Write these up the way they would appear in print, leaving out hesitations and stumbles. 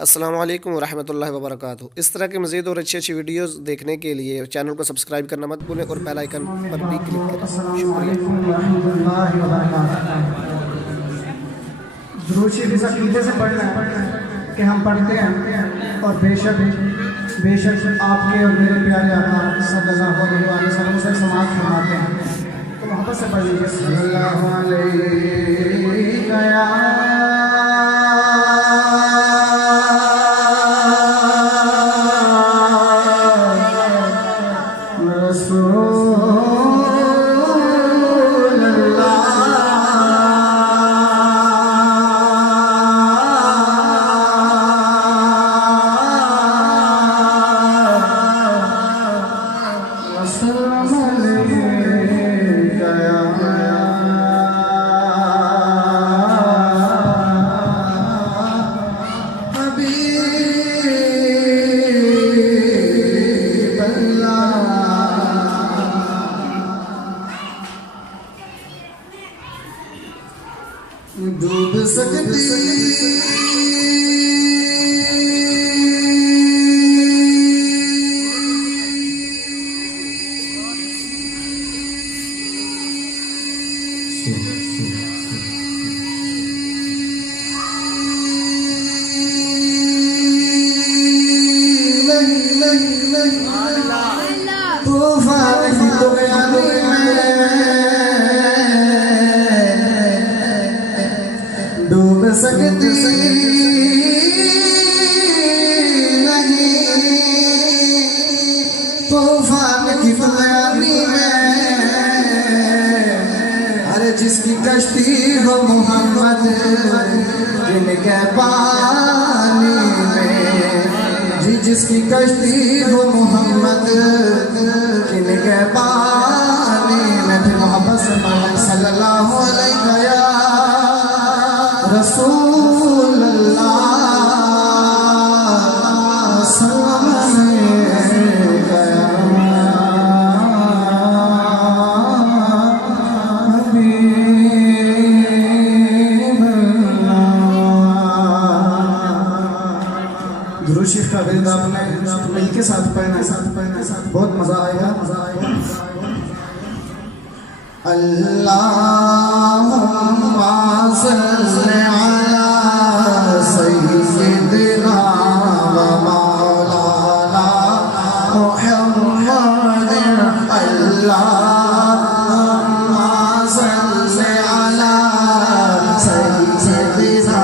अस्सलाम वालेकुम रहमतुल्लाहि व बरकातुहू। इस तरह के मज़ीद और अच्छी अच्छी वीडियोज़ देखने के लिए चैनल को सब्सक्राइब करना मत भूलें और बेल आइकन पर भी क्लिक करें। शुक्रिया। दुरूद शरीफ इस अक़ीदे से पढ़ना है कि हम पढ़ते हैं और बेशक बेशक आपके और मेरे प्यारे आका सल्लल्लाहु अलैहि वसल्लम से समाज फरमाते हैं, तो मोहब्बत से पढ़ लीजिए सल्लल्लाहु अलैहि या डूब सकती तूफान की तो डूब सकती नहीं तूफान की बयानी में। अरे जिसकी कश्ती हो मोहम्मद जिनके पानी में, जी जिसकी कश्ती हो मोहम्मद जिनके पानी में। फिर मोहब्बत से सल्लल्लाहु अलैहि रसूल अल्लाह दुरूद शरीफ का विरद आपने मिल के साथ पढ़ना, बहुत मजा आएगा। अल्लाहुम्मा सल्ली अला सय्यिदिना व मौलाना मुहम्मद। अल्लाहुम्मा सल्ली अला सय्यिदिना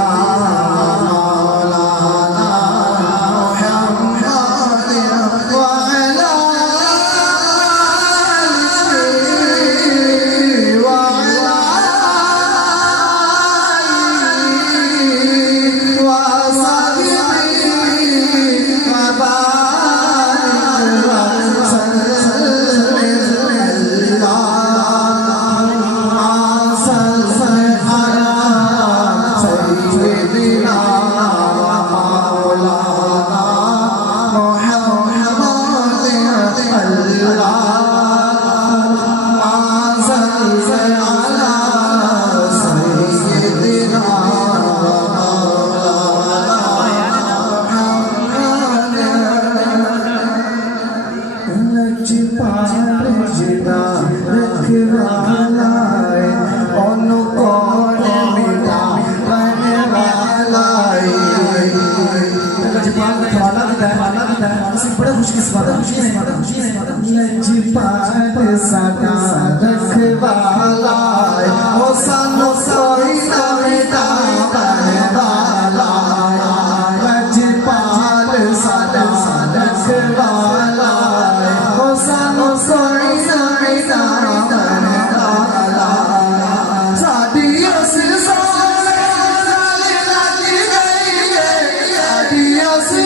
बड़ा खुशकिस्मत सदा रखवाला ओ सानो कोई ना मिटाने वाला। रजपाल सदा रखवाला ओ सानो कोई ना मिटाने वाला। सादियों से सारे लगी गई है, सादियों से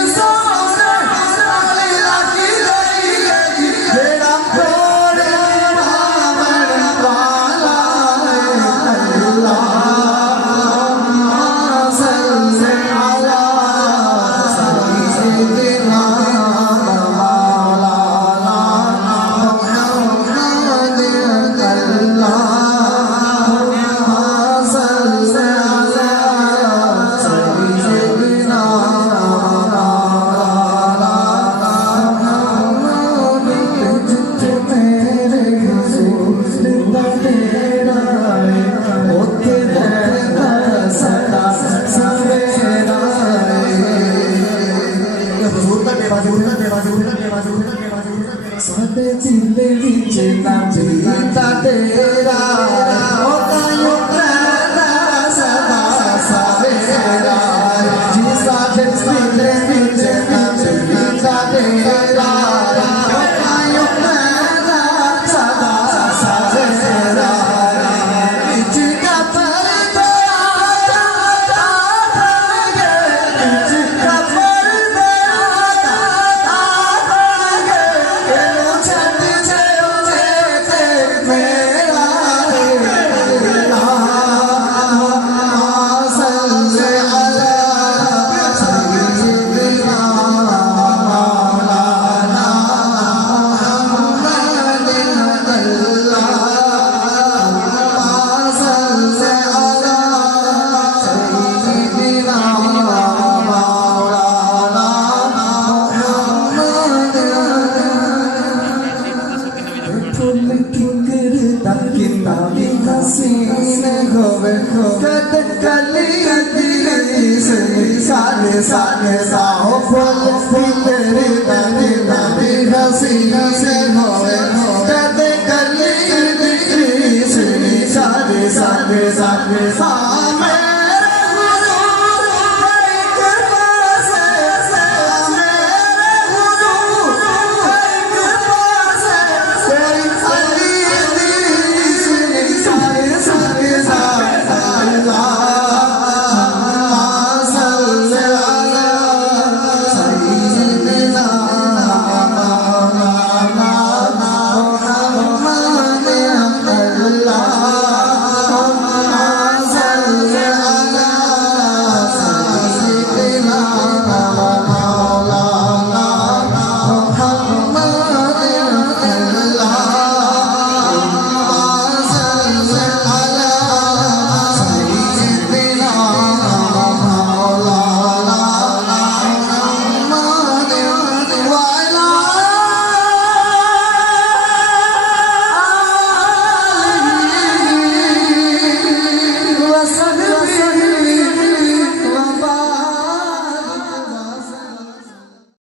कैसा कैसा हो फल फूल